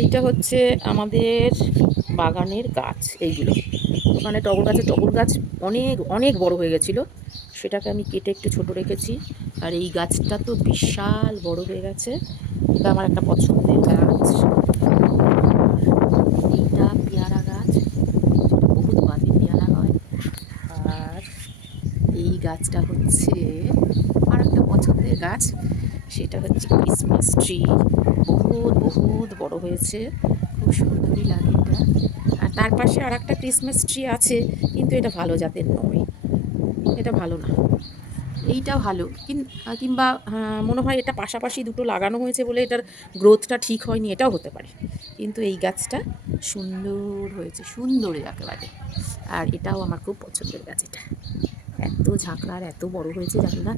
এইটা হচ্ছে আমাদের বাগানের গাছ। এইগুলো ওখানে টগর গাছ অনেক অনেক বড় হয়ে গেছিলো, সেটাকে আমি কেটে একটু ছোট রেখেছি। আর এই গাছটা তো বিশাল বড় হয়ে গেছে, এটা আমার একটা পছন্দের গাছ। এইটা পেয়ারা গাছ, বহুত বাজে পেয়ারা হয়। আর এই গাছটা হচ্ছে আর একটা পছন্দের গাছ, সেটা হচ্ছে ক্রিসমাস ট্রি। বহুত বহুত বড় হয়েছে, খুব সুন্দরই লাগে এটা। আর তার পাশে আর একটা ক্রিসমাস ট্রি আছে, কিন্তু এটা ভালো জাতের নয়, এটা ভালো না। এইটা ভালো, কিংবা মনে হয় এটা পাশাপাশি দুটো লাগানো হয়েছে বলে এটার গ্রোথটা ঠিক হয়নি, এটাও হতে পারে। কিন্তু এই গাছটা সুন্দর হয়েছে, সুন্দর একেবারে। আর এটাও আমার খুব পছন্দের গাছ। এটা এত ঝাঁকড়ার, এত বড় হয়েছে, জানি না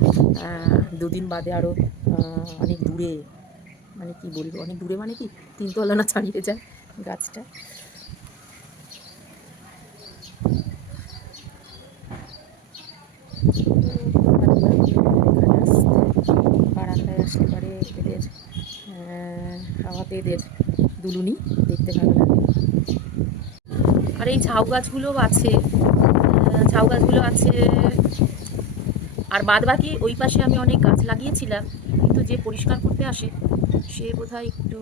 দুদিন বাদে আরও অনেক দূরে, মানে কি বলবো, অনেক দূরে মানে কি 3 তলা না ছাড়িয়ে যায় গাছটা। বারান্দায় আসতে পারে এদের হাওয়াতে এদের দুলুনি দেখতে ভালো লাগে। আর এই ঝাউ গাছগুলোও আছে, ঝাউ গাছগুলো আছে। আর বাদ বাকি ওই পাশে আমি অনেক গাছ লাগিয়েছিলাম, কিন্তু যে পরিষ্কার করতে আসে সে বোধহয় একটু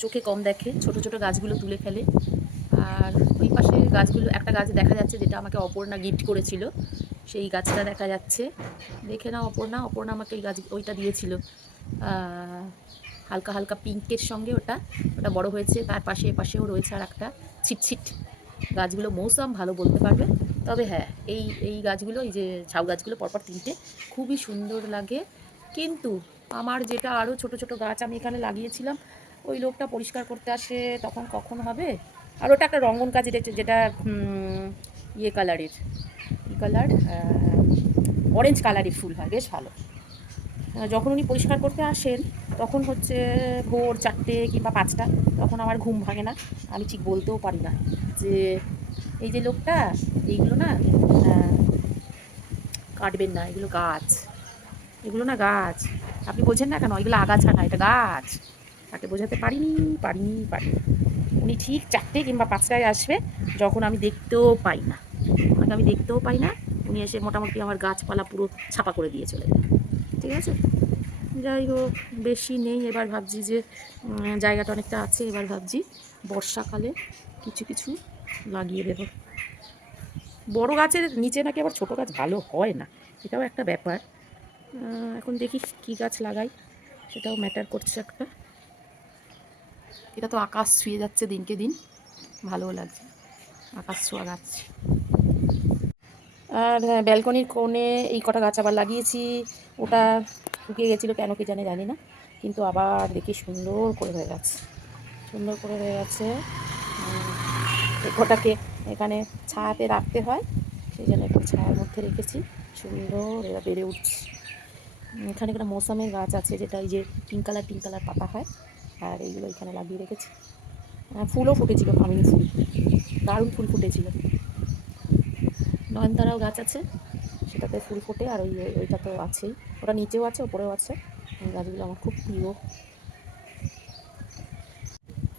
চোখে কম দেখে, ছোট ছোট গাছগুলো তুলে ফেলে। আর ওই পাশে গাছগুলো, একটা গাছ দেখা যাচ্ছে যেটা আমাকে অপর্ণা গিফট করেছিল, সেই গাছটা দেখা যাচ্ছে। দেখে না, অপর্ণা অপর্ণা আমাকে এই গাছ ওইটা দিয়েছিল, হালকা হালকা পিঙ্কের সঙ্গে। ওটা ওটা বড় হয়েছে। তার পাশেও রয়েছে আর একটা ছিটছিট। গাছগুলো মৌসাম ভালো বলতে পারবে। তবে হ্যাঁ, এই এই গাছগুলো, এই যে ঝাউ গাছগুলো পরপর 3টে, খুবই সুন্দর লাগে। কিন্তু আমার যেটা আরও ছোট ছোট গাছ আমি এখানে লাগিয়েছিলাম, ওই লোকটা পরিষ্কার করতে আসে, তখন কখন হবে। আর ওটা একটা রঙ্গন কাজ, যেটা ইয়ে কালারের, ই কালার, অরেঞ্জ কালারের ফুল হয়, বেশ ভালো। যখন উনি পরিষ্কার করতে আসেন তখন হচ্ছে ভোর 4টে কিংবা 5টা, তখন আমার ঘুম ভাঙে না। আমি ঠিক বলতেও পারি না যে এই যে লোকটা, এইগুলো না কাটবেন না, এগুলো গাছ, এগুলো না গাছ। আপনি বোঝেন না কেন? এগুলো আগাছা না, এটা গাছ। তাকে বোঝাতে পারিনি। উনি ঠিক 4টে কিংবা 5টায় আসবে, যখন আমি দেখতেও পাই না, ওনাকে আমি দেখতেও পাই না। উনি এসে মোটামুটি আমার গাছপালা পুরো ছাপা করে দিয়ে চলে যায়। ঠিক আছে, যাই হোক, বেশি নেই। এবার ভাবছি যে জায়গাটা অনেকটা আছে, এবার ভাবছি বর্ষাকালে কিছু কিছু লাগিয়ে দেব। বড় গাছের নিচে নাকি আবার ছোট গাছ ভালো হয় না, এটাও একটা ব্যাপার। এখন দেখি কি গাছ লাগাই, সেটাও ম্যাটার করছে একটা। এটা তো আকাশ ছুঁয়ে যাচ্ছে দিনকে দিন, ভালোও লাগছে, আকাশ ছোঁয়া গাছ। আর ব্যালকনির কোণে এই কটা গাছ আবার লাগিয়েছি। ওটা শুকিয়ে গেছিলো, কেন কি জানি না, কিন্তু আবার দেখি সুন্দর করে হয়ে গেছে, সুন্দর করে হয়ে গেছে। এই কটাকে এখানে ছায়াতে রাখতে হয়, সেই জন্য একটু ছায়ার মধ্যে রেখেছি, সুন্দর এরা বেড়ে উঠছে। এখানে একটা মৌসামের গাছ আছে, যেটা এই যে পিঙ্ক কালার পাতা হয়, আর এইগুলো এখানে লাগিয়ে রেখেছি। ফুলও ফুটেছিল, কামিনী ফুল, দারুণ ফুল ফুটেছিল। নয়নতারাও গাছ আছে, সেটাতে ফুল ফোটে। আর ওইটা তো আছেই, ওটা নিচেও আছে, ওপরেও আছে। এই গাছগুলো আমার খুব প্রিয়।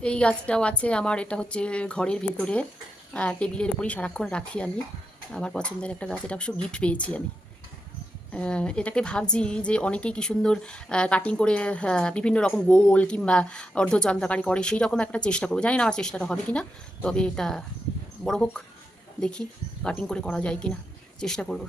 এই গাছটাও আছে আমার, এটা হচ্ছে ঘরের ভেতরে টেবিলের উপরই সারাক্ষণ রাখি আমি, আমার পছন্দের একটা গাছ। এটা অবশ্য গিফট পেয়েছি আমি। এটাকে ভাবছি যে অনেকেই কি সুন্দর কাটিং করে বিভিন্ন রকম গোল কিংবা অর্ধচন্দ্রাকারী করে, সেই রকম একটা চেষ্টা করবো। জানি না আমার চেষ্টাটা হবে কি না, তবে এটা বড় হোক, দেখি কাটিং করে করা যায় কি না, চেষ্টা করব।